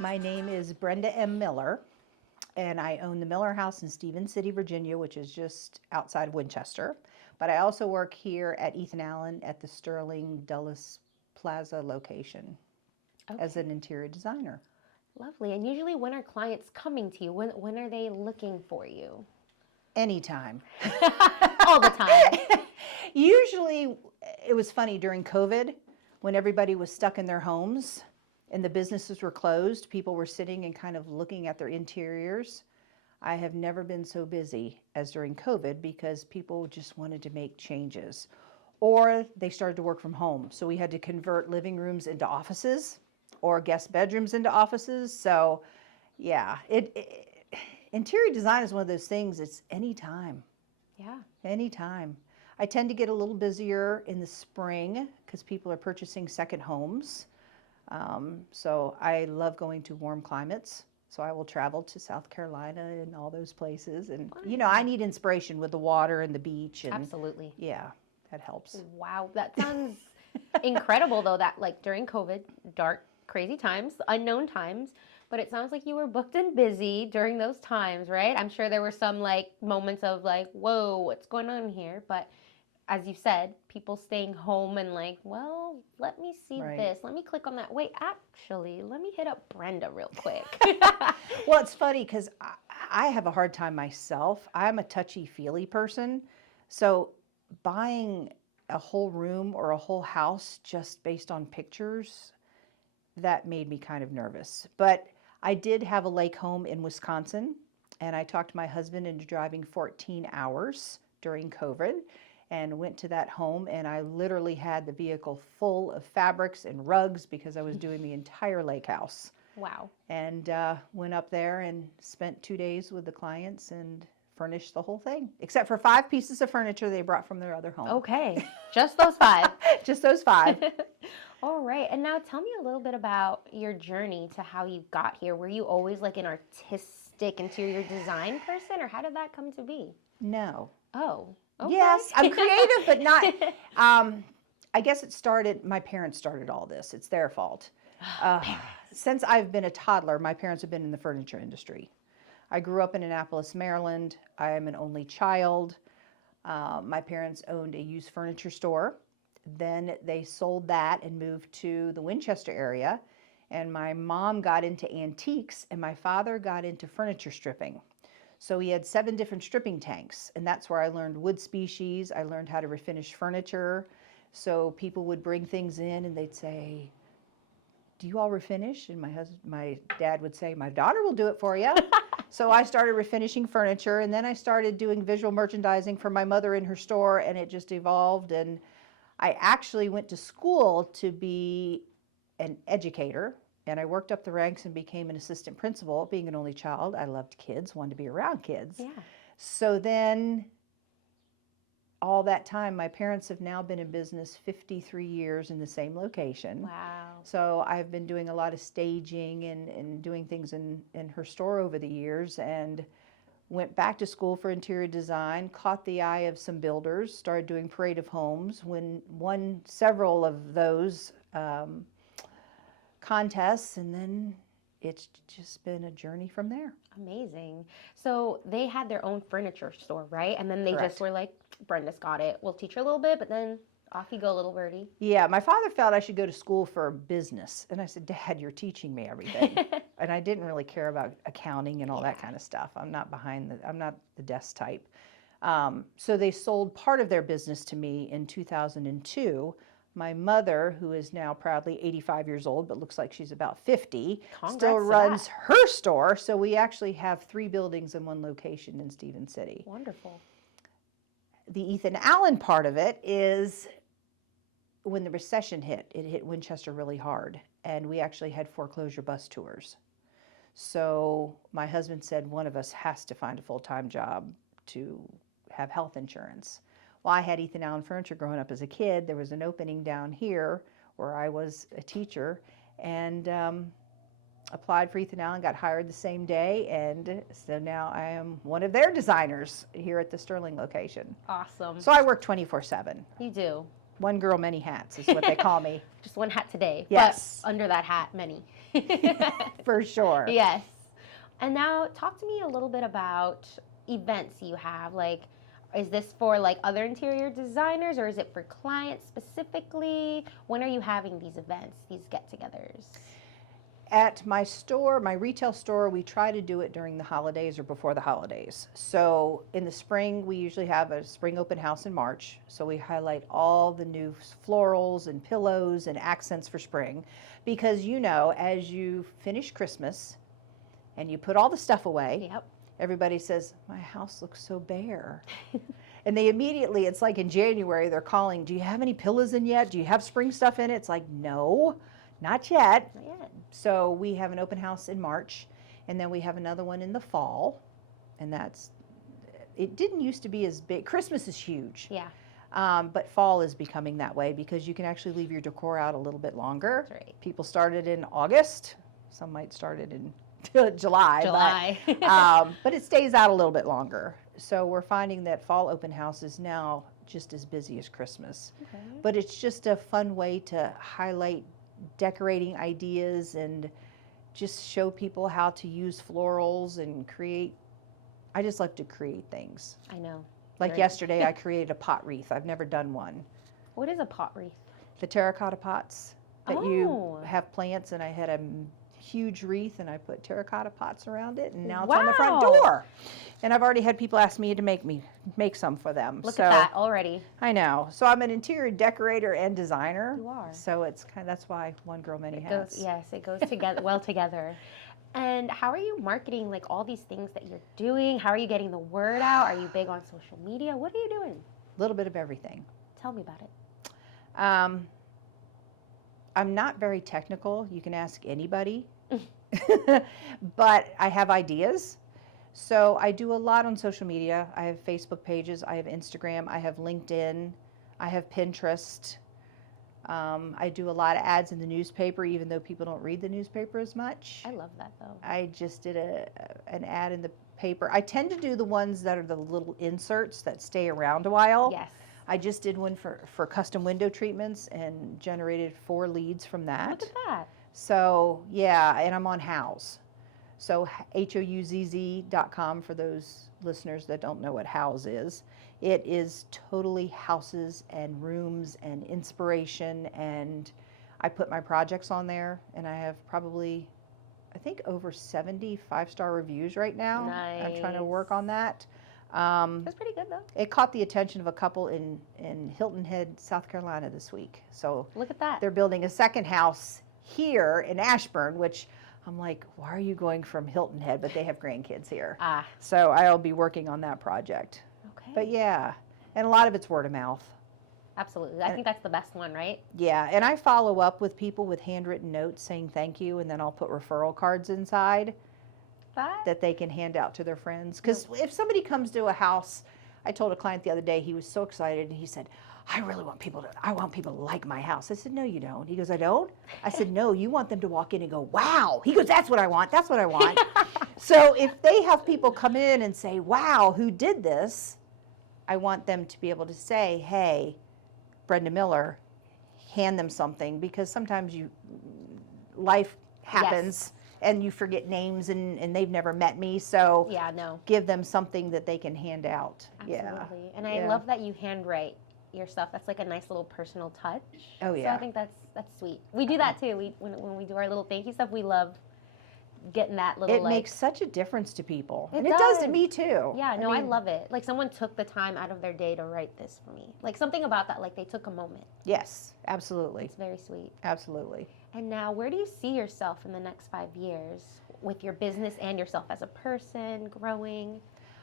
My name is Brenda M. Miller, and I own the Miller House in Stevens City, Virginia, which is just outside of Winchester. But I also work here at Ethan Allen at the Sterling Dulles Plaza location as an interior designer. Lovely. And usually when are clients coming to you? When are they looking for you? Anytime. All the time. Usually, it was funny during COVID when everybody was stuck in their homes and the businesses were closed, people were sitting and kind of looking at their interiors. I have never been so busy as during COVID because people just wanted to make changes. Or they started to work from home. So we had to convert living rooms into offices or guest bedrooms into offices. So yeah, interior design is one of those things, it's anytime. Yeah. Anytime. I tend to get a little busier in the spring because people are purchasing second homes. So I love going to warm climates. So I will travel to South Carolina and all those places. And, you know, I need inspiration with the water and the beach. And, absolutely. Yeah, that helps. Wow. That sounds incredible, though, that like during COVID, dark, crazy times, unknown times. But it sounds like you were booked and busy during those times, right? I'm sure there were some like moments of like, whoa, what's going on here? But as you said, people staying home and like, well, let me see this. Let me click on that. Wait, actually, let me hit up Brenda real quick. Well, it's funny because I have a hard time myself. I'm a touchy-feely person. So buying a whole room or a whole house just based on pictures, that made me kind of nervous. But I did have a lake home in Wisconsin, and I talked my husband into driving 14 hours during COVID. And went to that home, and I literally had the vehicle full of fabrics and rugs because I was doing the entire lake house. Wow. And went up there and spent 2 days with the clients and furnished the whole thing, except for 5 pieces of furniture they brought from their other home. Okay, just those 5. Just those 5. All right, and now tell me a little bit about your journey to how you got here. Were you always like an artistic interior design person, or how did that come to be? No. Oh. Okay. Yes, I'm creative, but not. I guess it started, my parents started all this. It's their fault. Since I've been a toddler, my parents have been in the furniture industry. I grew up in Annapolis, Maryland. I am an only child. My parents owned a used furniture store. Then they sold that and moved to the Winchester area. And my mom got into antiques, and my father got into furniture stripping. So he had 7 different stripping tanks, and that's where I learned wood species. I learned how to refinish furniture. So people would bring things in and they'd say, "Do you all refinish?" And my dad would say, "My daughter will do it for you." So I started refinishing furniture, and then I started doing visual merchandising for my mother in her store, and it just evolved. And I actually went to school to be an educator. And I worked up the ranks and became an assistant principal. Being an only child, I loved kids, wanted to be around kids. Yeah. So then all that time, my parents have now been in business 53 years in the same location. Wow. So I've been doing a lot of staging and doing things in her store over the years, and went back to school for interior design, caught the eye of some builders, started doing parade of homes, won several of those contests, and then it's just been a journey from there. Amazing. So they had their own furniture store, right? And then they just were like, Brenda's got it. We'll teach her a little bit, but then off you go, little birdie. Yeah, my father felt I should go to school for business. And I said, "Dad, you're teaching me everything." And I didn't really care about accounting and all that kind of stuff. I'm not I'm not the desk type. So they sold part of their business to me in 2002. My mother, who is now proudly 85 years old, but looks like she's about 50, still runs her store. So we actually have 3 buildings in one location in Stevens City. Wonderful. The Ethan Allen part of it is when the recession hit, it hit Winchester really hard. And we actually had foreclosure bus tours. So my husband said one of us has to find a full-time job to have health insurance. Well, I had Ethan Allen Furniture growing up as a kid. There was an opening down here where I was a teacher, and applied for Ethan Allen, got hired the same day, and so now I am one of their designers here at the Sterling location. Awesome. So I work 24/7. You do. One girl, many hats is what they call me. Just one hat today. Yes. But under that hat, many. for sure. Yes. And now talk to me a little bit about events you have. Like, is this for like other interior designers or is it for clients specifically? When are you having these events, these get-togethers? At my store, my retail store, we try to do it during the holidays or before the holidays. So in the spring, we usually have a spring open house in March. So we highlight all the new florals and pillows and accents for spring. Because as you finish Christmas and you put all the stuff away, Yep. everybody says, my house looks so bare. And they immediately, it's like in January, they're calling, do you have any pillows in yet? Do you have spring stuff in it? It's like, no, not yet. Not yet. So we have an open house in March, and then we have another one in the fall. And it didn't used to be as big. Christmas is huge. Yeah. But fall is becoming that way because you can actually leave your decor out a little bit longer. That's right. People started in August. Some might start it in July. But it stays out a little bit longer. So we're finding that fall open house is now just as busy as Christmas. Okay. But it's just a fun way to highlight decorating ideas and just show people how to use florals and create. I just like to create things. I know. Like Great. yesterday, I created a pot wreath. I've never done one. What is a pot wreath? The terracotta pots that you Oh. have plants, and I had a huge wreath, and I put terracotta pots around it, and now it's on the front Wow. door. And I've already had people ask me to make some for them. Look so, at that already. I know. So I'm an interior decorator and designer. You are. So that's why one girl, many hats. It goes together well together. And how are you marketing like all these things that you're doing? How are you getting the word out? Are you big on social media? What are you doing? A little bit of everything. Tell me about it. I'm not very technical. You can ask anybody. But I have ideas. So I do a lot on social media. I have Facebook pages. I have Instagram. I have LinkedIn. I have Pinterest. I do a lot of ads in the newspaper, even though people don't read the newspaper as much. I love that though. I just did an ad in the paper. I tend to do the ones that are the little inserts that stay around a while. Yes. I just did one for custom window treatments and generated 4 leads from that. Look at that. So, yeah, and I'm on Houzz. So, HOUZZ.com for those listeners that don't know what Houzz is. It is totally houses and rooms and inspiration, and I put my projects on there, and I have probably, I think, over 70 5-star reviews right now. Nice. I'm trying to work on that. That's pretty good though. It caught the attention of a couple in Hilton Head, South Carolina this week. So Look at that. they're building a second house here in Ashburn, which I'm like, why are you going from Hilton Head? But they have grandkids here. Ah, So I'll be working on that project. okay. But yeah, and a lot of it's word of mouth. Absolutely. I think that's the best one, right? Yeah, and I follow up with people with handwritten notes saying thank you, and then I'll put referral cards inside that they can hand out to their friends. Because if somebody comes to a house, I told a client the other day, he was so excited, and he said, I want people to like my house. I said, no, you don't. He goes, I don't? I said, no, you want them to walk in and go, wow. He goes, that's what I want. That's what I want. So if they have people come in and say, wow, who did this? I want them to be able to say, hey, Brenda Miller, hand them something, because sometimes life happens and you forget names and they've never met me. So Yeah, no. give them something that they can hand out. Absolutely. Yeah. And I Yeah. love that you handwrite your stuff. That's like a nice little personal touch. Oh, So yeah. I think that's sweet. We do that too. When we do our little thank you stuff, we love getting that little It makes such a difference to people. It And it does to does. me too. Yeah, no, I mean, love it. Like someone took the time out of their day to write this for me. Like something about that, like they took a moment. Yes, absolutely. It's very sweet. Absolutely. And now, where do you see yourself in the next 5 years with your business and yourself as a person growing?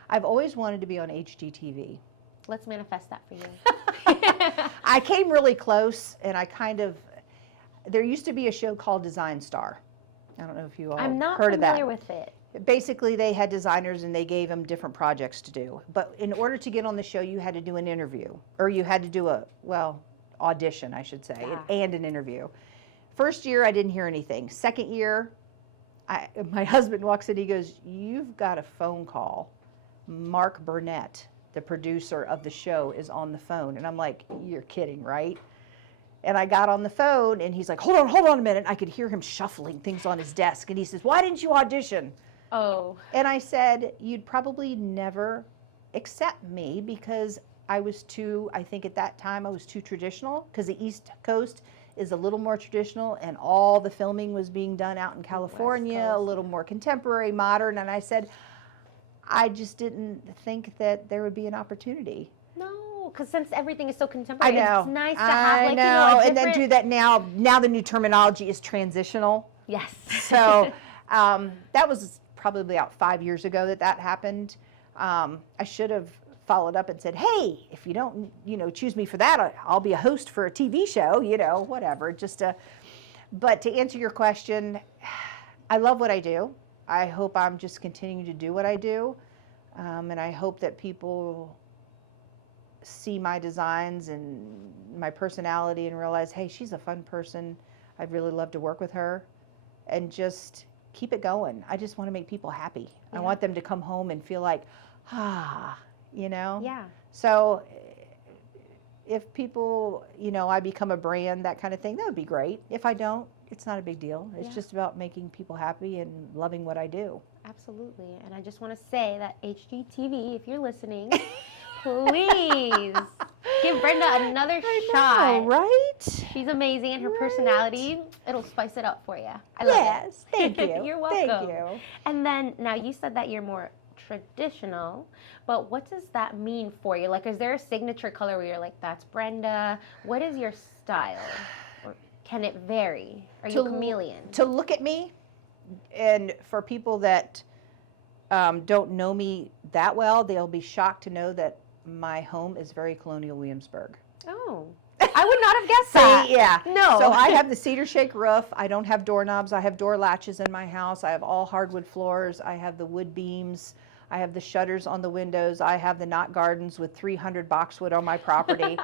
I've always wanted to be on HGTV. Let's manifest that for you. I came really close, and there used to be a show called Design Star. I don't know if you all I'm not heard of that. familiar with it. Basically, they had designers and they gave them different projects to do. But in order to get on the show, you had to do an interview, or you had to do audition, I should say, Ah. and an interview. First year, I didn't hear anything. Second year, my husband walks in, he goes, you've got a phone call. Mark Burnett, the producer of the show, is on the phone. And I'm like, you're kidding, right? And I got on the phone, and he's like, hold on a minute. I could hear him shuffling things on his desk. And he says, why didn't you audition? Oh. And I said, you'd probably never accept me because I think at that time I was too traditional, because the East Coast is a little more traditional, and all the filming was being done out in California, a little more contemporary, modern. And I said, I just didn't think that there would be an opportunity. No, because since everything is so contemporary, I know. it's nice to have like, I know. you know, a And then different... do that now. Now the new terminology is transitional. Yes. So that was probably about 5 years ago that happened. I should have followed up and said, hey, if you don't, choose me for that, I'll be a host for a TV show, whatever. But to answer your question, I love what I do. I hope I'm just continuing to do what I do. And I hope that people see my designs and my personality and realize, hey, she's a fun person. I'd really love to work with her, and just keep it going. I just want to make people happy. Yeah. I want them to come home and feel like, Yeah. So if people, I become a brand, that kind of thing, that would be great. If I don't, it's not a big deal. It's just about making people happy and loving what I do. Absolutely. And I just want to say that HGTV, if you're listening, please give Brenda another shot. I know, right? She's amazing, and her personality, it'll spice it up for you. I love it. Thank you. You're welcome. Thank you. And then, now you said that you're more traditional, but what does that mean for you? Like, is there a signature color where you're like, that's Brenda? What is your style? Or can it vary? Are you a chameleon? To look at me, and for people that don't know me that well, they'll be shocked to know that my home is very colonial Williamsburg. Oh, I would not have guessed that. Yeah. No. So I have the cedar shake roof. I don't have doorknobs. I have door latches in my house. I have all hardwood floors. I have the wood beams. I have the shutters on the windows. I have the knot gardens with 300 boxwood on my property.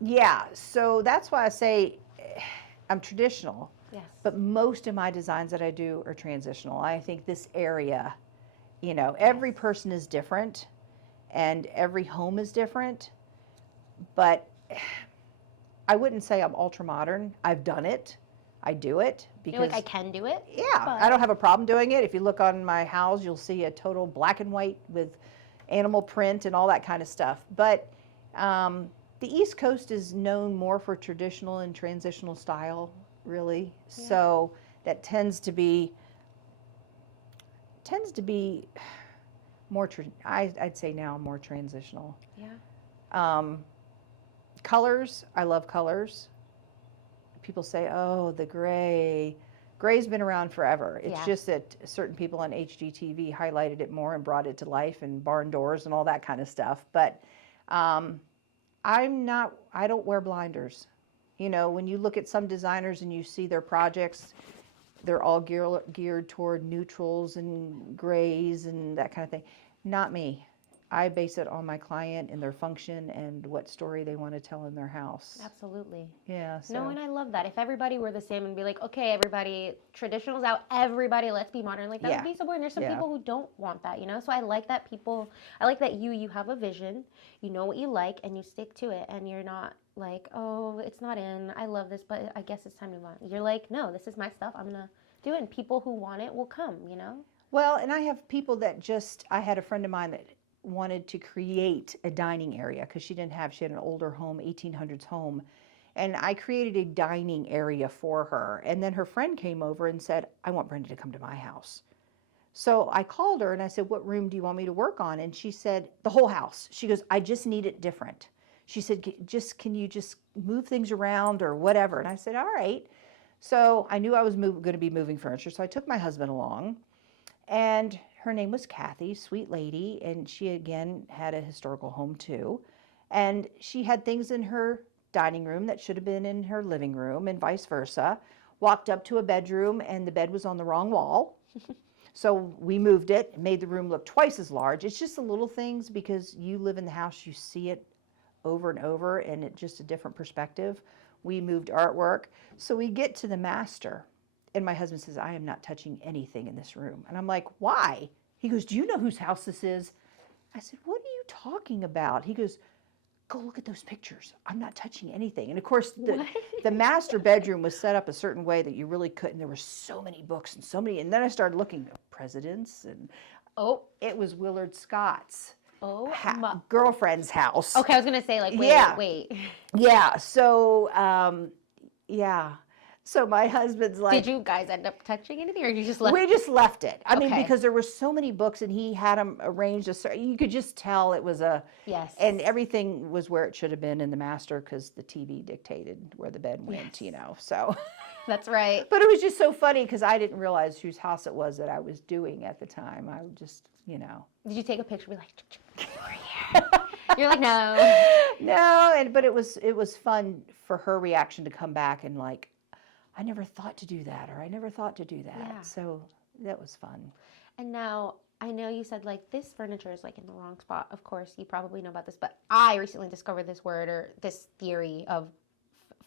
Yeah, so that's why I say I'm traditional. Yes. But most of my designs that I do are transitional. I think this area, every person is different, and every home is different. But I wouldn't say I'm ultra modern. I've done it. I do it because You're like, I can do it? Yeah, but... I don't have a problem doing it. If you look on my house, you'll see a total black and white with animal print and all that kind of stuff. But the East Coast is known more for traditional and transitional style, really. Yeah. So that tends to be more, I'd say now more transitional. Yeah. Colors, I love colors. People say, oh, the gray. Gray's been around forever. It's just that certain people on HGTV highlighted it more and brought it to life, and barn doors and all that kind of stuff. But I don't wear blinders. When you look at some designers and you see their projects, they're all geared toward neutrals and grays and that kind of thing. Not me. I base it on my client and their function and what story they want to tell in their house. Absolutely. Yeah. So. No, and I love that. If everybody were the same and be like, okay, everybody, traditional's out, everybody, let's be modern. Like, that would be so boring. There's some people who don't want that, So I like that you have a vision, you know what you like, and you stick to it, and you're not like, oh, it's not in, I love this, but I guess it's time to move on. You're like, no, this is my stuff, I'm going to do it, and people who want it will come, Well, and I have people that I had a friend of mine that wanted to create a dining area because she had an older home, 1800s home, and I created a dining area for her. And then her friend came over and said, I want Brenda to come to my house. So I called her and I said, what room do you want me to work on? And she said, the whole house. She goes, I just need it different. She said, can you just move things around or whatever? And I said, all right. So I knew I was going to be moving furniture, so I took my husband along, and her name was Kathy, sweet lady, and she again had a historical home too. And she had things in her dining room that should have been in her living room and vice versa. Walked up to a bedroom and the bed was on the wrong wall. So we moved it, made the room look twice as large. It's just the little things, because you live in the house, you see it over and over, and it's just a different perspective. We moved artwork. So we get to the master. And my husband says, I am not touching anything in this room. And I'm like, why? He goes, do you know whose house this is? I said, what are you talking about? He goes, go look at those pictures. I'm not touching anything. And of course, the master bedroom was set up a certain way that you really couldn't. There were so many books and so many. And then I started looking at presidents, and it was Willard Scott's girlfriend's house. Okay, I was gonna say like, wait. Yeah. So, So my husband's like, did you guys end up touching anything, or you just left? We just left it. I mean, Okay. because there were so many books, and he had them arranged. You could just tell it was Yes. and everything was where it should have been in the master, because the TV dictated where the bed went, So. That's right. But it was just so funny because I didn't realize whose house it was that I was doing at the time. I would just, Did you take a picture? Be like, over here. You're like, no. No, but it was fun for her reaction to come back and like, I never thought to do that, or I never thought to do that. Yeah. So that was fun. And now, I know you said like this furniture is like in the wrong spot. Of course, you probably know about this, but I recently discovered this word or this theory of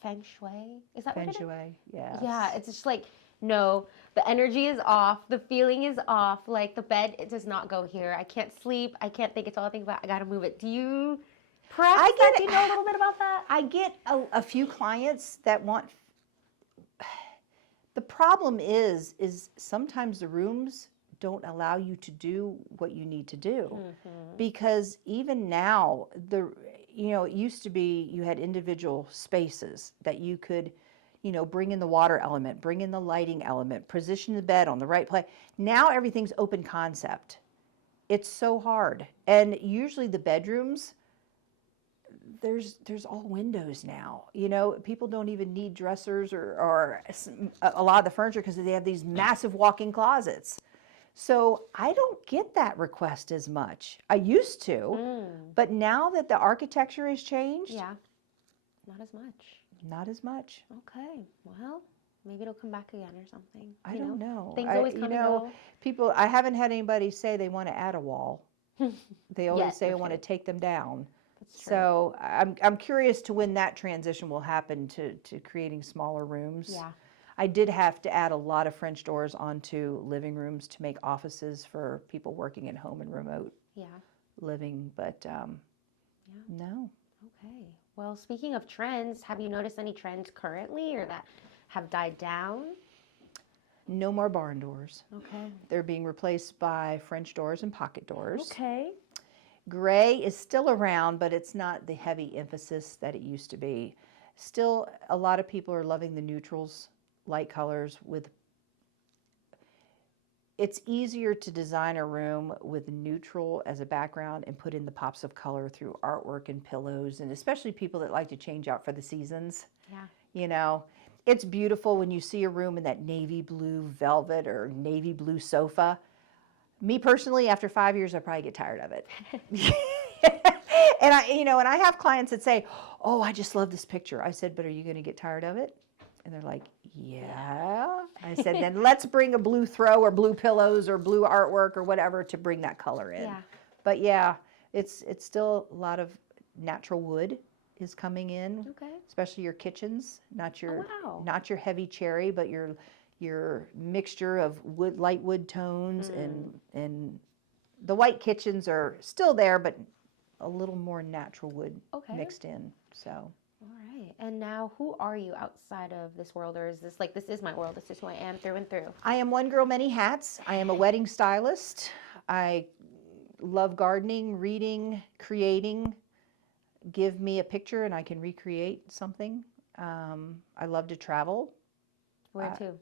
feng shui. Is that what it is? Feng shui, yes. Yeah, it's just like, no, the energy is off, the feeling is off, like the bed, it does not go here. I can't sleep, I can't think, it's all I think about, I gotta move it. Do you perhaps do you know a little bit about that? I get a few clients that want, the problem is sometimes the rooms don't allow you to do what you need to do. Because even now, it used to be you had individual spaces that you could, bring in the water element, bring in the lighting element, position the bed on the right place. Now everything's open concept. It's so hard. And usually the bedrooms, there's all windows now. People don't even need dressers or a lot of the furniture because they have these massive walk-in closets. So I don't get that request as much. I used to, but now that the architecture has changed, not as much. Not as much. Okay, well, maybe it'll come back again or something. I don't know. Things always come and go. People, I haven't had anybody say they want to add a wall. They always say I want to take them down. That's true. So I'm curious to when that transition will happen to creating smaller rooms. Yeah. I did have to add a lot of French doors onto living rooms to make offices for people working at home and remote living, but no. Okay. Well, speaking of trends, have you noticed any trends currently or that have died down? No more barn doors. Okay. They're being replaced by French doors and pocket doors. Okay. Gray is still around, but it's not the heavy emphasis that it used to be. Still, a lot of people are loving the neutrals, light colors. It's easier to design a room with neutral as a background and put in the pops of color through artwork and pillows, and especially people that like to change out for the seasons. Yeah. It's beautiful when you see a room in that navy blue velvet or navy blue sofa. Me personally, after 5 years, I probably get tired of it. And I have clients that say, "Oh, I just love this picture." I said, "But are you going to get tired of it?" And they're like, "Yeah." I said, "Then let's bring a blue throw or blue pillows or blue artwork or whatever to bring that color in." Yeah. But yeah, it's still a lot of natural wood is coming in, especially your kitchens, not your heavy cherry, but your mixture of light wood tones, and the white kitchens are still there, but a little more natural wood mixed in. So. All right. And now, who are you outside of this world, or is this like, this is my world, this is who I am through and through? I am one girl, many hats. I am a wedding stylist. I love gardening, reading, creating. Give me a picture and I can recreate something. I love to travel. Where to?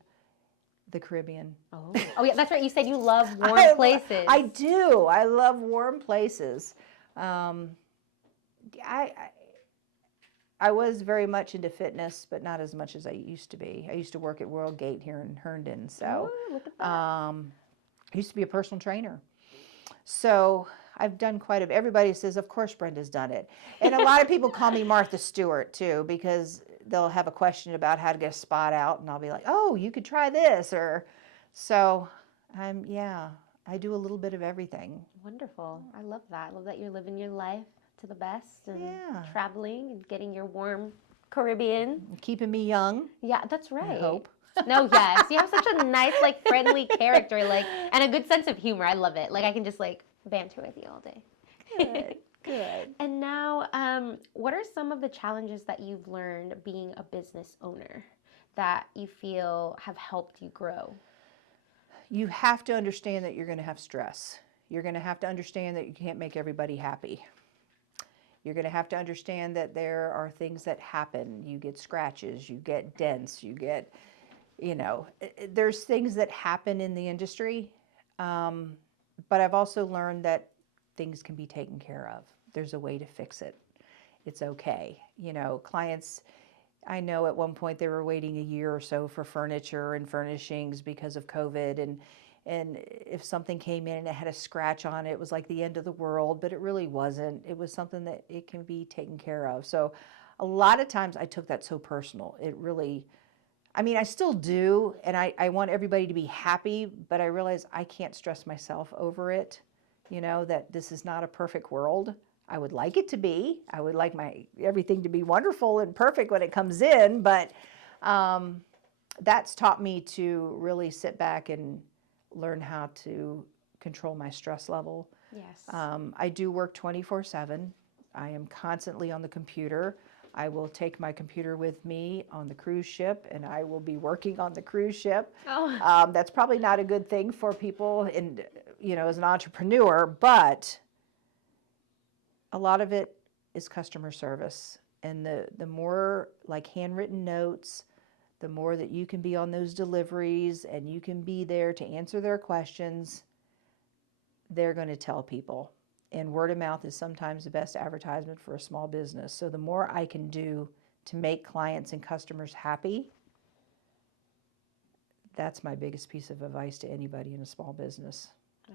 The Caribbean. Oh yeah, that's right. You said you love warm places. I do. I love warm places. I was very much into fitness, but not as much as I used to be. I used to work at World Gate here in Herndon, so look at that. I used to be a personal trainer. So I've done quite a bit. Everybody says, "Of course Brenda's done it." And a lot of people call me Martha Stewart too, because they'll have a question about how to get a spot out, and I'll be like, "Oh, you could try this," or so. I do a little bit of everything. Wonderful. I love that. I love that you're living your life to the best and traveling and getting your warm Caribbean. Keeping me young. Yeah, that's right. I hope. No, yes. You have such a nice, friendly character, and a good sense of humor. I love it. I can just, banter with you all day. Good. And now, what are some of the challenges that you've learned being a business owner that you feel have helped you grow? You have to understand that you're going to have stress. You're going to have to understand that you can't make everybody happy. You're going to have to understand that there are things that happen. You get scratches, you get dents, you get, there's things that happen in the industry. But I've also learned that things can be taken care of. There's a way to fix it. It's okay. Clients, I know at one point they were waiting a year or so for furniture and furnishings because of COVID. And if something came in and it had a scratch on it, it was like the end of the world, but it really wasn't. It was something that it can be taken care of. So a lot of times I took that so personal. It really, I still do, and I want everybody to be happy, but I realize I can't stress myself over it, that this is not a perfect world. I would like it to be. I would like everything to be wonderful and perfect when it comes in, but that's taught me to really sit back and learn how to control my stress level. Yes. I do work 24/7. I am constantly on the computer. I will take my computer with me on the cruise ship, and I will be working on the cruise ship. Oh. That's probably not a good thing for people as an entrepreneur, but a lot of it is customer service. And the more like handwritten notes, the more that you can be on those deliveries and you can be there to answer their questions, they're going to tell people. And word of mouth is sometimes the best advertisement for a small business. So the more I can do to make clients and customers happy, that's my biggest piece of advice to anybody in a small business.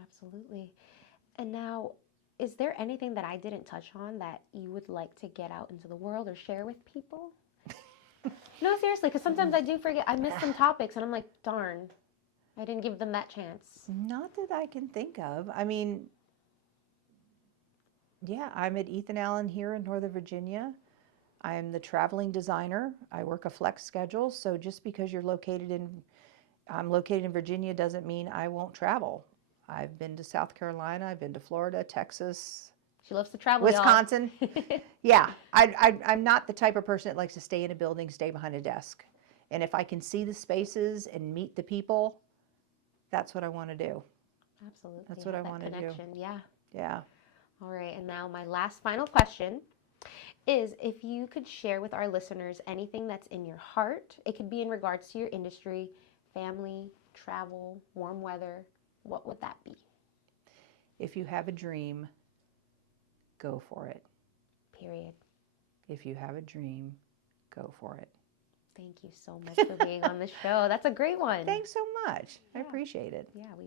Absolutely. And now, is there anything that I didn't touch on that you would like to get out into the world or share with people? No, seriously, because sometimes I do forget. I miss some topics, and I'm like, darn, I didn't give them that chance. Not that I can think of. Yeah, I'm at Ethan Allen here in Northern Virginia. I'm the traveling designer. I work a flex schedule, so just because I'm located in Virginia doesn't mean I won't travel. I've been to South Carolina, I've been to Florida, Texas, She loves to travel, Wisconsin. y'all. Yeah, I'm not the type of person that likes to stay in a building, stay behind a desk. And if I can see the spaces and meet the people, that's what I want to do. Absolutely. That's what I want to do. Yeah. Yeah. All right. And now my last final question is if you could share with our listeners anything that's in your heart, it could be in regards to your industry, family, travel, warm weather, what would that be? If you have a dream, go for it. Period. If you have a dream, go for it. Thank you so much for being on the show. That's a great one. Thanks so much. I Yeah. appreciate it. Yeah, we